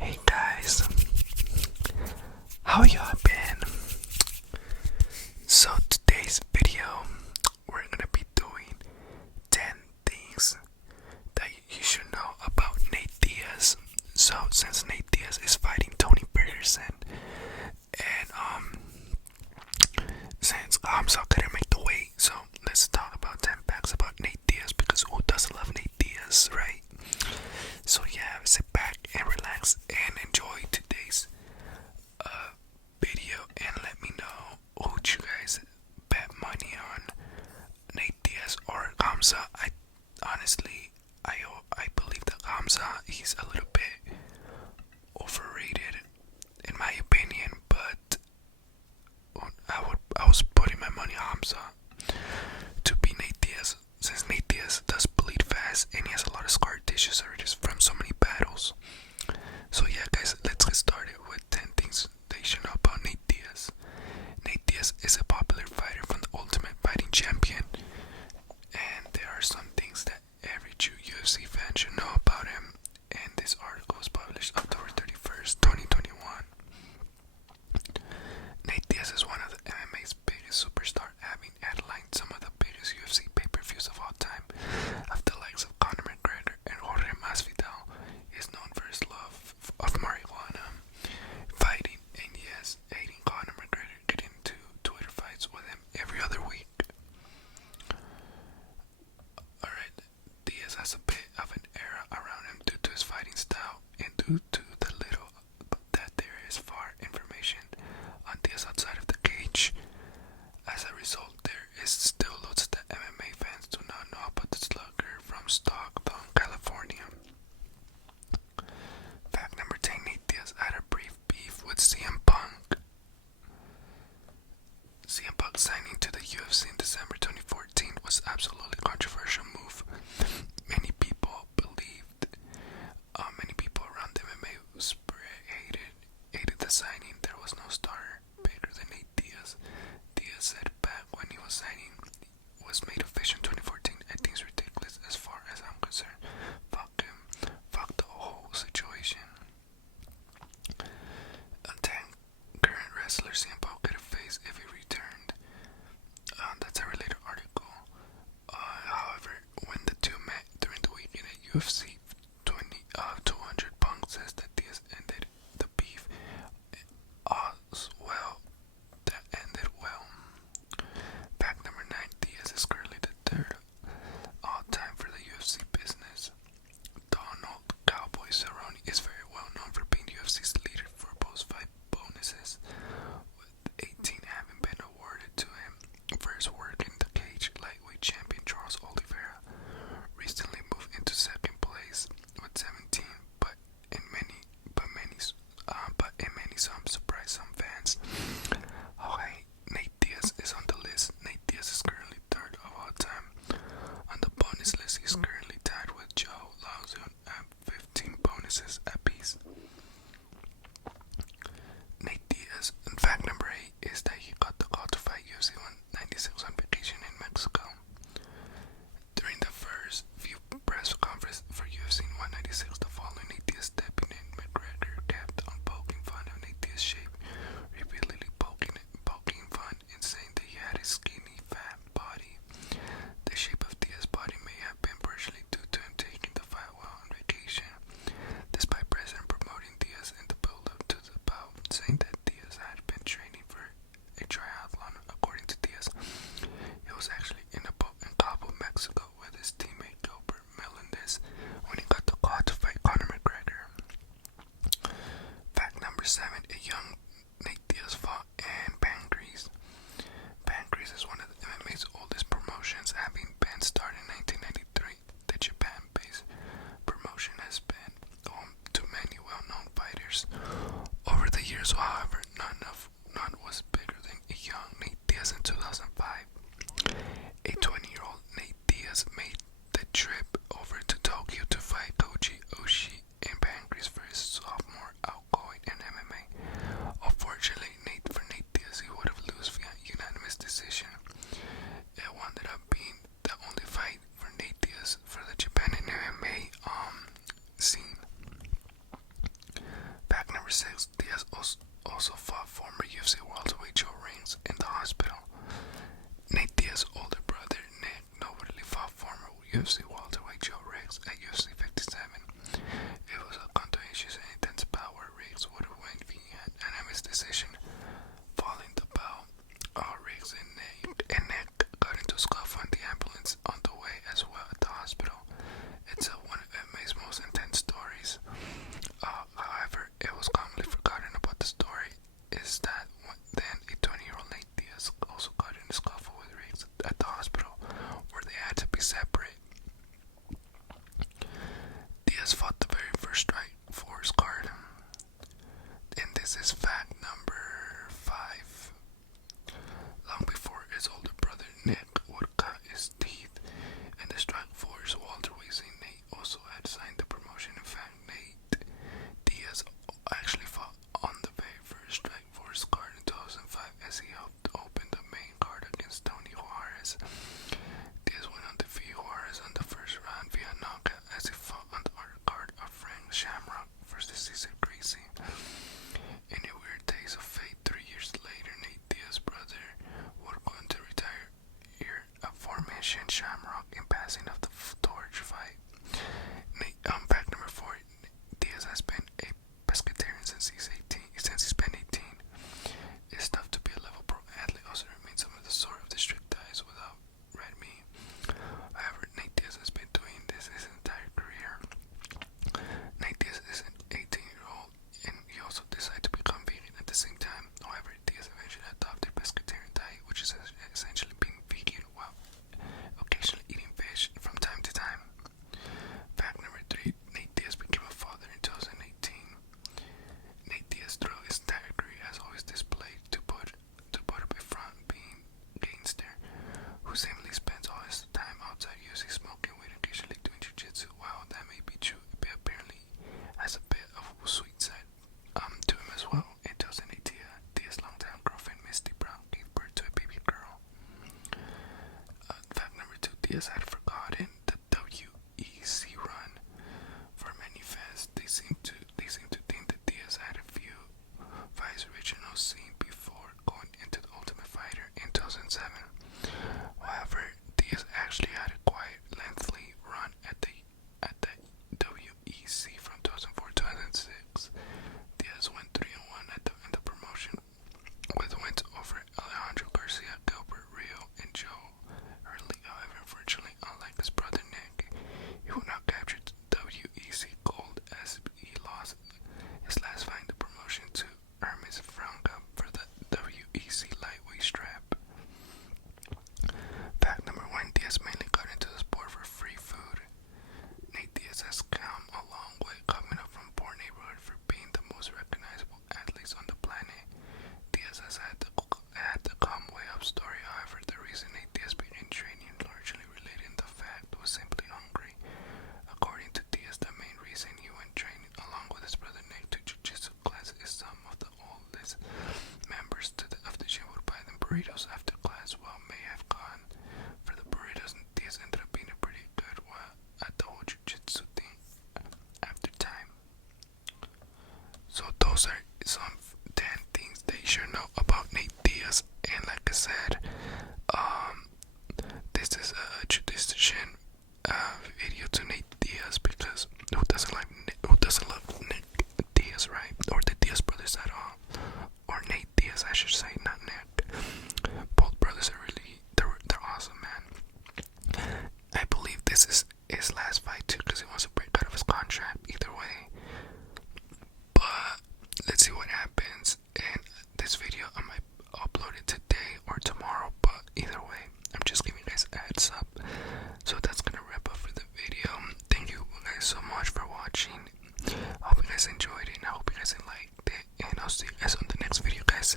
Hey guys, how y'all been? So today's video, we're gonna be doing 10 things that you should know about Nate Diaz. So since Nate Diaz is fighting Tony Ferguson, and since Hamza couldn't make the weight, so let's talk about 10 facts about Nate Diaz because who doesn't love Nate Diaz, right? So yeah, sit back and relax and enjoy today's video and let me know who you guys bet money on, Nate Diaz or Hamza. I honestly, I believe that Hamza he's a little bit overrated in my opinion, but I was putting my money on Hamza to beat Nate Diaz since Nate Diaz does bleed fast and he has a lot of scar tissues already from so many battles. So yeah guys, let's get started with 10 things that you should know about Nate Diaz. Nate Diaz is a popular fighter from the Ultimate Fighting Champion, and there are some things that every true UFC fan should know about him, and this article was published October 31st, 2021. Nate Diaz is one of the MMA's biggest superstars, having headlined some of the biggest UFC pay-per-views of all time. After the likes of Conor McGregor and Jorge Masvidal, he is known for his love of marijuana, fighting, and yes, hating Conor McGregor, getting into Twitter fights with him every other week. Alright, Diaz has a bit of an era around him due to his fighting style and due to the little that there is far information on Diaz outside of the cage. As a result, there is still loads that MMA fans do not know about the slugger from Stockton, California. Fact number 10, Nate Diaz had a brief beef with CM Punk. CM Punk signing to the UFC in December 2014 was absolutely controversial move. Many people believed, many people around the MMA hated the signing. There was no star bigger than Nate Diaz. Diaz said back when he was signing was made official in 2014. I think it's ridiculous as far as I'm concerned. Fuck him. Fuck the whole situation. 10 current wrestlers CM Punk could have faced if he returned. That's a related article. However, when the two met during the weekend at UFC 200, Punk says that Diaz ended the beef as well. That ended well. Fact number 9, Diaz is currently the third all-time for the UFC business. Donald Cowboy Cerrone is very well known for being UFC's leader for post-fight bonuses, with 18 having been awarded to him for his work in the cage. Lightweight champion Charles Oliveira recently moved into second place with 17, but in many some surprised some fans. Okay, Nate Diaz is on the list. Nate Diaz is currently third of all time. On the bonus list, he's currently tied with Joe Lauzon at 15 bonuses apiece. Nate Diaz, and fact number 8 is that he got the call to fight UFC 196 on vacation in Mexico. During the first few press conferences for UFC 196, the following Nate Diaz stepping in, McGregor kept on poking fun of Nate Diaz's shape, repeatedly poking fun and saying that he had a skinny, fat body. The shape of Diaz's body may have been partially due to him taking the fight while on vacation, despite President promoting Diaz in the build-up to the bout, saying that Diaz had been training for a triathlon. According to Diaz, he was actually in Cabo, Mexico with his teammate Gilbert Melendez when he got the call to fight Conor McGregor. Fact number 7, a young Nate Diaz fought in Pancrase. Pancrase is one of the MMA's oldest promotions, having been started in 1993. The Japan-based promotion has been home to many well-known fighters over the years. However, none was bigger than a young Nate Diaz in 2005. A 20-year-old Nate Diaz made the trip over to Tokyo to fight Koji Oshii in Pancrase for his sophomore outgoing in MMA. Unfortunately, for Nate Diaz, he would have lost via unanimous decision. It wound up being the only fight for Nate Diaz for the Japan and MMA scene. 6, Diaz also fought former UFC welterweight Joe Rings in the hospital. Nate Diaz's older brother, Nick, notably fought former UFC welterweight Joe Riggs at UFC 57. It was a contentious and intense bout where Riggs would have won via unanimous decision. Following the bout, Riggs and Nick got into a scuffle in the ambulance on the way as well at the hospital. It's one of MMA's most intense stories. However, it was commonly forgotten about the story is that then a 20-year-old Nate Diaz also got in a scuffle with Riggs at the hospital where they had to be separate. Diaz fought the very first strike force card. And this is fact number 5. Long before his older brother Nick would cut his teeth in the strike force, welterweight Nate also had signed the promotion. In fact, Nate Diaz actually fought on the very first strike force card in 2005 as he helped open the main card against Tony Juarez. Diaz went on to defeat Juarez on the first round via knockout as he fought on the undercard of Frank Shamrock versus Cesar Gracie. In a weird taste of fate, 3 years later, Nate Diaz's brother would go on to retire here aforementioned Shamrock in passing of the torch fight. Fact number 4, Diaz has been a pescatarian since he's been 18. It's tough to be a level pro athlete, also remains some of the sort of the strict diets without red meat. However, Nate Diaz has been doing this his entire career. Nate Diaz is an 18-year-old and he also decided to become vegan at the same time. However, Diaz eventually adopted pescatarian diet, which is essentially being vegan while occasionally eating fish from time to time. Fact number 3, Nate Diaz became a father in 2018. Nate Diaz throughout his entire career has always displayed to put up a front being gangster who seemingly spends all his time outside using smoking weed, occasionally doing jiu-jitsu. While that may be true, it apparently has a bit of a sweet side to him as well. In 2018, Diaz's longtime girlfriend Misty Brown gave birth to a baby girl. Fact number 2, Diaz had forgotten the WEC run. For many fans, they seem to think that Diaz had a few fights original scene before going into the Ultimate Fighter in 2007. However, Diaz actually had a quite lengthy run at the WEC from 2004 to 2006. Diaz went 3-1 in the promotion with wins over Alejandro Garcia, Gilbert Rio, and Joe Hurley. However, unfortunately, unlike his brother Nick, he would not capture WEC gold as he lost his last fight in the promotion to Hermes Franca for the WEC lightweight strap. Fact number 1, Diaz mainly got into the sport for free food. Nate Diaz has come a long way, coming up from a poor neighborhood for being the most recognizable athletes on the planet. Diaz has had the come way up story. However, the reason Nate Diaz began training largely related in the fact was simply hungry. According to Diaz, the main reason he went training along with his brother Nick to jiu-jitsu class is some of the oldest members of the gym would buy them burritos after class. While may have gone for the burritos, Diaz ended up being a pretty good one at the whole jiu-jitsu thing after time. So those are some 10 things that you should know about Nate Diaz. And like I said, this is a tradition video to Nate Diaz because who doesn't love Nick Diaz, right? Or the Diaz brothers at all, or Nate Diaz, I should say, not Nick. Both brothers are really they're awesome, man. I believe this is his last fight too, because he wants to break out of his contract. Either way, but let's see what happens. And this video I might upload it today or tomorrow, but either way, I'm just giving you guys a heads up. So that's gonna wrap up for the video. Thank you guys so much for watching. I hope you guys enjoyed it and I hope you guys liked it. And I'll see you guys on the next video, guys.